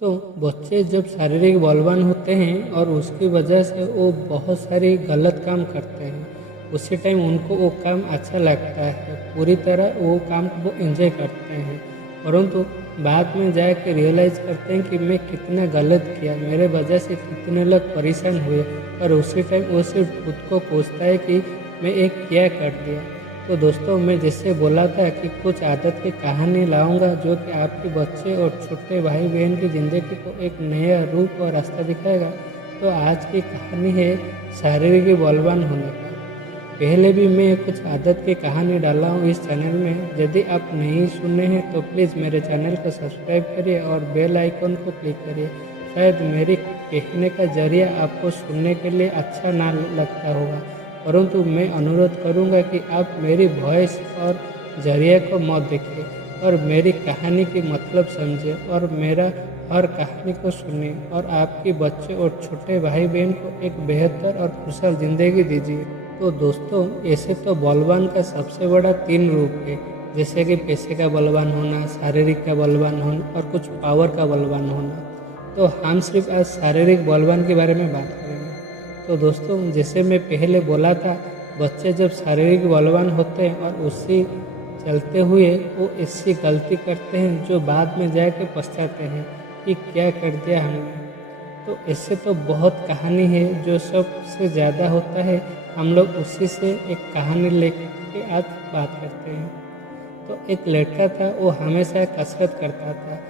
तो बच्चे जब शारीरिक बलवान होते हैं और उसकी वजह से वो बहुत सारी गलत काम करते हैं, उसी टाइम उनको वो काम अच्छा लगता है, पूरी तरह वो काम को वो एंजॉय करते हैं। परंतु बाद में जाके रियलाइज़ करते हैं कि मैं कितना गलत किया, मेरे वजह से कितने लोग परेशान हुए, और उसी टाइम वो सिर्फ खुद को कोसता है कि मैं एक क्या कर दिया। तो दोस्तों, मैं जैसे बोला था कि कुछ आदत की कहानी लाऊंगा जो कि आपके बच्चे और छोटे भाई बहन की ज़िंदगी को एक नया रूप और रास्ता दिखाएगा। तो आज की कहानी है शारीरिक बलवान होने का। पहले भी मैं कुछ आदत की कहानी डाला हूँ इस चैनल में। यदि आप नहीं सुने हैं तो प्लीज़ मेरे चैनल को सब्सक्राइब करिए और बेल आइकन को क्लिक करिए। शायद मेरे कहने का जरिया आपको सुनने के लिए अच्छा ना लगता होगा, परंतु मैं अनुरोध करूंगा कि आप मेरी वॉइस और जरिए को मत देखिए और मेरी कहानी की मतलब समझें और मेरा हर कहानी को सुनिए और आपके बच्चे और छोटे भाई बहन को एक बेहतर और खुशहाल ज़िंदगी दीजिए। तो दोस्तों, ऐसे तो बलवान का सबसे बड़ा 3 रूप है, जैसे कि पैसे का बलवान होना, शारीरिक का बलवान होना और कुछ पावर का बलवान होना। तो हम सिर्फ आज शारीरिक बलवान के बारे में बात करेंगे। तो दोस्तों, जैसे मैं पहले बोला था, बच्चे जब शारीरिक बलवान होते हैं और उसी चलते हुए वो ऐसी गलती करते हैं जो बाद में जाके पछताते हैं कि क्या कर दिया हमने। तो ऐसे तो बहुत कहानी है, जो सबसे ज़्यादा होता है हम लोग उसी से एक कहानी लेके आज बात करते हैं। तो एक लड़का था, वो हमेशा कसरत करता था।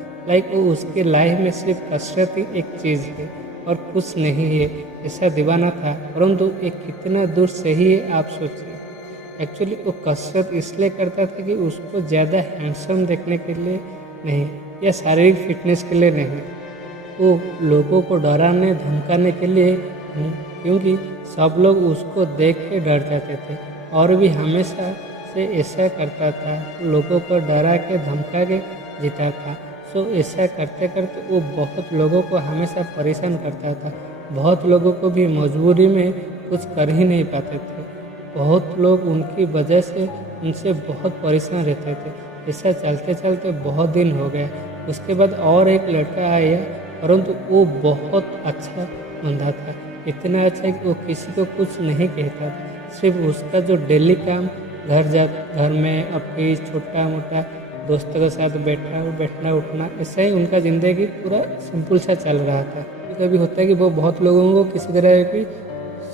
वो उसके लाइफ में सिर्फ कसरत ही एक चीज़ है और कुछ नहीं है, ऐसा दीवाना था। परंतु एक कितना दूर सही है आप सोचिए। एक्चुअली वो कसरत इसलिए करता था कि उसको ज़्यादा हैंडसम देखने के लिए नहीं या शारीरिक फिटनेस के लिए नहीं, वो लोगों को डराने धमकाने के लिए नहीं, क्योंकि सब लोग उसको देख के डर जाते थे और भी हमेशा से ऐसा करता था, लोगों को डरा के धमका के जीता था। सो ऐसा करते करते वो बहुत लोगों को हमेशा परेशान करता था। बहुत लोगों को भी मजबूरी में कुछ कर ही नहीं पाते थे। बहुत लोग उनकी वजह से उनसे बहुत परेशान रहते थे। ऐसा चलते चलते बहुत दिन हो गया। उसके बाद और एक लड़का आया, परंतु वो बहुत अच्छा बंदा था। इतना अच्छा कि वो किसी को कुछ नहीं कहता था। सिर्फ उसका जो डेली काम, घर में ऑफिस, छोटा मोटा दोस्तों के साथ बैठना उठना, ऐसा ही उनका ज़िंदगी पूरा सिंपल सा चल रहा था। कभी होता है कि वो बहुत लोगों को किसी तरह की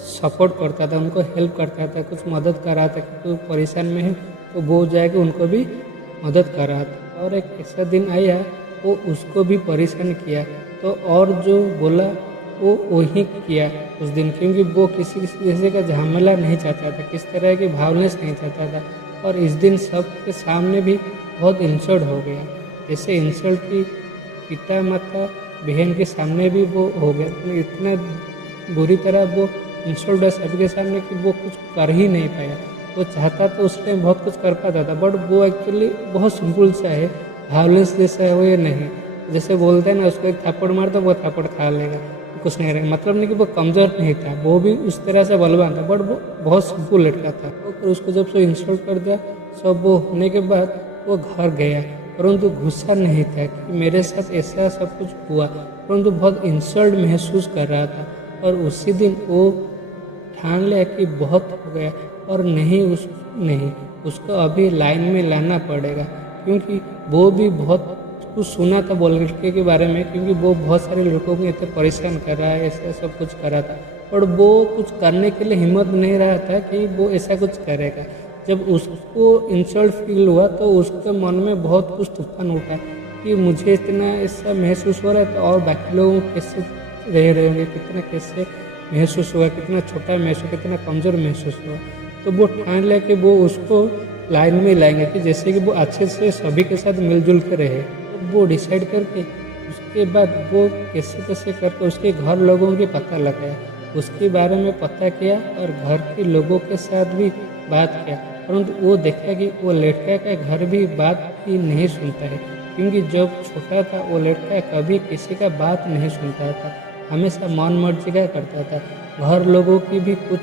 सपोर्ट करता था, उनको हेल्प करता था, कुछ मदद कर रहा था कि कोई परेशान में है तो वो जाके उनको भी मदद कर रहा था। और एक ऐसा दिन आया, वो उसको भी परेशान किया, तो और जो बोला वो वही किया उस दिन, क्योंकि वो किसी का झमेला नहीं चाहता था, किस तरह की वायलेंस नहीं चाहता था। और इस दिन सबके सामने भी बहुत इंसल्ट हो गया। जैसे इंसल्ट की पिता माता बहन के सामने भी वो हो गया, इतना बुरी तरह वो इंसल्ट है सबके सामने कि वो कुछ कर ही नहीं पाया। वो चाहता तो उस टाइम बहुत कुछ कर पाता था, बट वो एक्चुअली बहुत सिंपल सा है, वायलेंस जैसा है वो ये नहीं। जैसे बोलते हैं ना, उसको एक थप्पड़ मार दो वो थप्पड़ खा लेगा, कुछ नहीं रहेगा। मतलब नहीं कि वो कमज़ोर नहीं था, वो भी उस तरह से बलवान था, बट वो बहुत सिंपल लड़का था। तो उसको जब से इंसल्ट कर दिया, सब वो होने के बाद वो घर गया, परंतु गुस्सा नहीं था कि मेरे साथ ऐसा सब कुछ हुआ, परंतु बहुत इंसल्ट महसूस कर रहा था। और उसी दिन वो ठान लिया कि बहुत हो गया और नहीं उसको अभी लाइन में लाना पड़ेगा, क्योंकि वो भी बहुत कुछ सुना था वो लड़के के बारे में, क्योंकि वो बहुत सारे लड़कों को इतना परेशान कर रहा है, ऐसा सब कुछ कर रहा था, और वो कुछ करने के लिए हिम्मत नहीं रहा था कि वो ऐसा कुछ करेगा। जब उसको इंसल्ट फील हुआ तो उसके मन में बहुत कुछ तूफान उठा कि मुझे इतना ऐसा महसूस हो रहा है, तो और बाकी लोगों को कैसे रह रहे होंगे, कितना कैसे महसूस हुआ, कितना छोटा महसूस, कितना कमज़ोर महसूस हुआ। तो वो ठान लिया कि वो उसको लाइन में लाएंगे कि जैसे कि वो अच्छे से सभी के साथ मिलजुल के रहे। तो वो डिसाइड करके उसके बाद वो कैसे करके उसके घर लोगों के पता लगाया, उसके बारे में पता किया और घर के लोगों के साथ भी बात किया। परंतु वो देखा कि वो लड़का का घर भी बात ही नहीं सुनता है, क्योंकि जब छोटा था वो लड़का कभी किसी का बात नहीं सुनता था, हमेशा मन मर्जी का करता था। घर लोगों की भी कुछ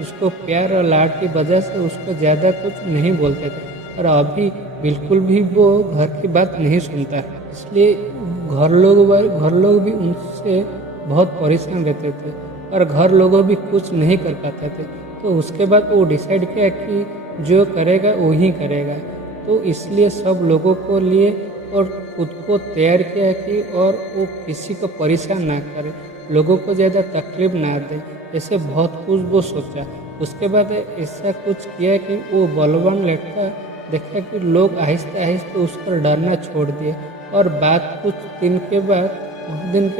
उसको प्यार और लाड की वजह से उसको ज़्यादा कुछ नहीं बोलते थे, और अभी बिल्कुल भी वो घर की बात नहीं सुनता है। इसलिए घर लोग भी उनसे बहुत परेशान रहते थे और घर लोगों भी कुछ नहीं कर पाते थे। तो उसके बाद वो डिसाइड किया कि जो करेगा वो ही करेगा। तो इसलिए सब लोगों को लिए और खुद को तैयार किया कि और वो किसी को परेशान ना करे, लोगों को ज़्यादा तकलीफ ना दे, ऐसे बहुत कुछ वो सोचा। उसके बाद ऐसा कुछ किया कि वो बलवान लड़का देखा कि लोग आहिस्ते आहिस्ते उस पर डरना छोड़ दिए और कुछ दिन के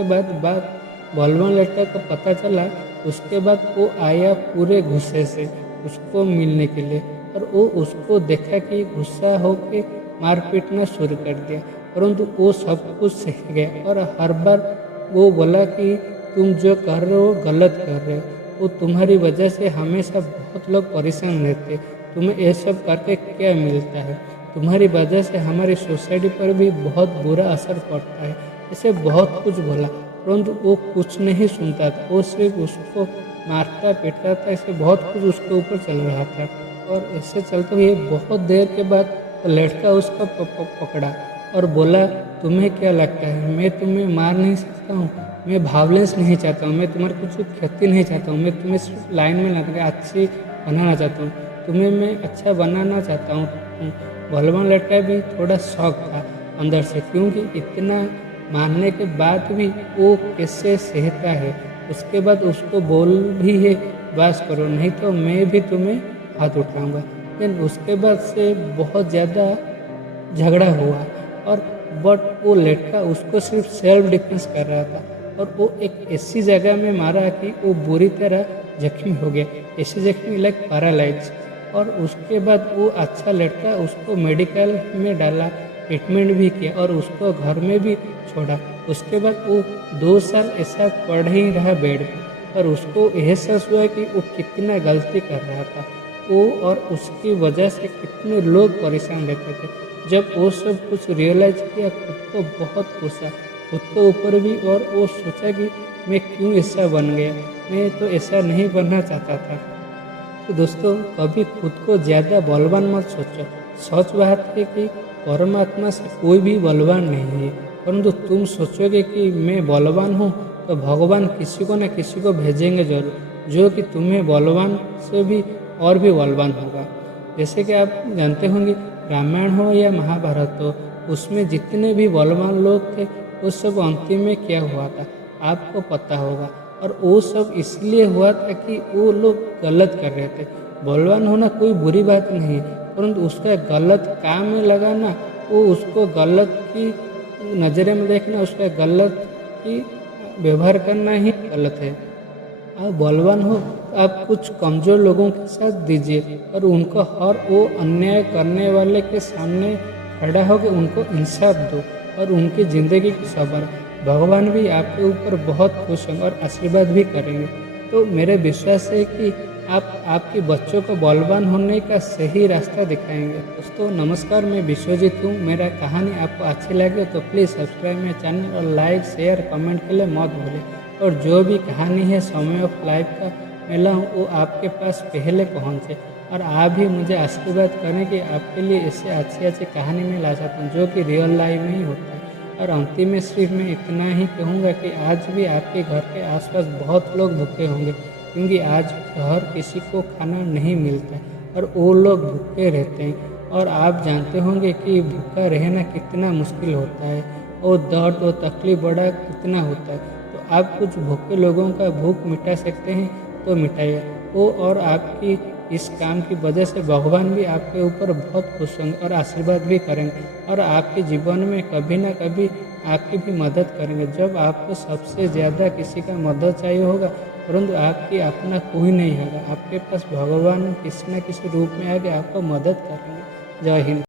बाद बात बलवान लड़का को पता चला। उसके बाद वो आया पूरे गुस्से से उसको मिलने के लिए और वो उसको देखा कि गुस्सा होके मार पीटना शुरू कर दिया, परंतु वो सब कुछ सीख गया और हर बार वो बोला कि तुम जो कर रहे हो गलत कर रहे हो, वो तुम्हारी वजह से हमेशा बहुत लोग परेशान रहते, तुम्हें ये सब करके क्या मिलता है, तुम्हारी वजह से हमारी सोसाइटी पर भी बहुत बुरा असर पड़ता है। ऐसे बहुत कुछ बोला, परंतु वो कुछ नहीं सुनता था, वो सिर्फ उसको मारता पीटता था। ऐसे बहुत कुछ उसके ऊपर चल रहा था और ऐसे चलते हुए बहुत देर के बाद लड़का उसको पकड़ा और बोला, तुम्हें क्या लगता है मैं तुम्हें मार नहीं सकता हूँ, मैं वायलेंस नहीं चाहता हूँ, मैं तुम्हारी कुछ क्षति नहीं चाहता हूँ, मैं तुम्हें सिर्फ लाइन में लाकर अच्छी बनाना चाहता हूँ, तुम्हें मैं अच्छा बनाना चाहता हूँ। बलवान लड़का भी थोड़ा शौक था अंदर से, क्योंकि इतना मानने के बाद भी वो कैसे सहता है। उसके बाद उसको बोल भी है, बस करो नहीं तो मैं भी तुम्हें हाथ उठाऊंगा। लेकिन उसके बाद से बहुत ज़्यादा झगड़ा हुआ और बट वो लड़का उसको सिर्फ सेल्फ डिफेंस कर रहा था और वो एक ऐसी जगह में मारा कि वो बुरी तरह जख्मी हो गया, ऐसे जख्मी लाइक पैरालाइज। और उसके बाद वो अच्छा लड़का उसको मेडिकल में डाला, ट्रीटमेंट भी किया और उसको घर में भी छोड़ा। उसके बाद वो 2 साल ऐसा पड़ ही रहा बेड पर और उसको एहसास हुआ कि वो कितना गलती कर रहा था वो और उसकी वजह से कितने लोग परेशान रहते थे। जब वो सब कुछ रियलाइज किया खुद को बहुत गुस्सा, खुद के ऊपर भी, और वो सोचा कि मैं क्यों ऐसा बन गया, मैं तो ऐसा नहीं बनना चाहता था। तो दोस्तों कभी खुद को ज़्यादा बलवान मत सोचो। सच बात है कि परमात्मा से कोई भी बलवान नहीं है, परंतु तुम सोचोगे कि मैं बलवान हूँ तो भगवान किसी को न किसी को भेजेंगे जरूर, जो कि तुम्हें बलवान से भी और भी बलवान होगा। जैसे कि आप जानते होंगे रामायण हो या महाभारत हो, उसमें जितने भी बलवान लोग थे वो सब अंतिम में क्या हुआ था आपको पता होगा। और वो सब इसलिए हुआ था कि वो लोग गलत कर रहे थे। बलवान होना कोई बुरी बात नहीं, परंतु उसका गलत काम में लगाना, वो उसको गलत की नज़रे में देखना, उसका गलत की व्यवहार करना ही गलत है। आप बलवान हो आप कुछ कमज़ोर लोगों के साथ दीजिए और उनको हर वो अन्याय करने वाले के सामने खड़ा होकर उनको इंसाफ दो और उनकी ज़िंदगी को सवार। भगवान भी आपके ऊपर बहुत खुश होंगे और आशीर्वाद भी करेंगे। तो मेरे विश्वास है कि आप आपके बच्चों को बलवान होने का सही रास्ता दिखाएंगे। दोस्तों नमस्कार, मैं विश्वजीत हूँ। मेरा कहानी आपको अच्छी लगे तो प्लीज़ सब्सक्राइब मेरे चैनल और लाइक शेयर कमेंट के लिए मत भूलें। और जो भी कहानी है समय ऑफ लाइफ का मेला हूँ वो आपके पास पहले पहुँचे और आप भी मुझे आशीर्वाद करें कि आपके लिए इससे अच्छी अच्छी कहानी मैं ला सकता हूँ जो कि रियल लाइफ में ही होता है। और अंतिम में सिर्फ मैं इतना ही कहूँगा कि आज भी आपके घर के आसपास बहुत लोग भूखे होंगे, क्योंकि आज हर किसी को खाना नहीं मिलता और वो लोग भूखे रहते हैं। और आप जानते होंगे कि भूखा रहना कितना मुश्किल होता है और दर्द और तकलीफ बड़ा कितना होता है। तो आप कुछ भूखे लोगों का भूख मिटा सकते हैं तो मिटाइए वो, और आपकी इस काम की वजह से भगवान भी आपके ऊपर बहुत खुश होंगे और आशीर्वाद भी करेंगे और आपके जीवन में कभी ना कभी आपकी भी मदद करेंगे। जब आपको सबसे ज़्यादा किसी का मदद चाहिए होगा, परंतु आपकी अपना कोई नहीं होगा, आपके पास भगवान किसी न किसी रूप में आके आपको मदद करेंगे। जय हिंद।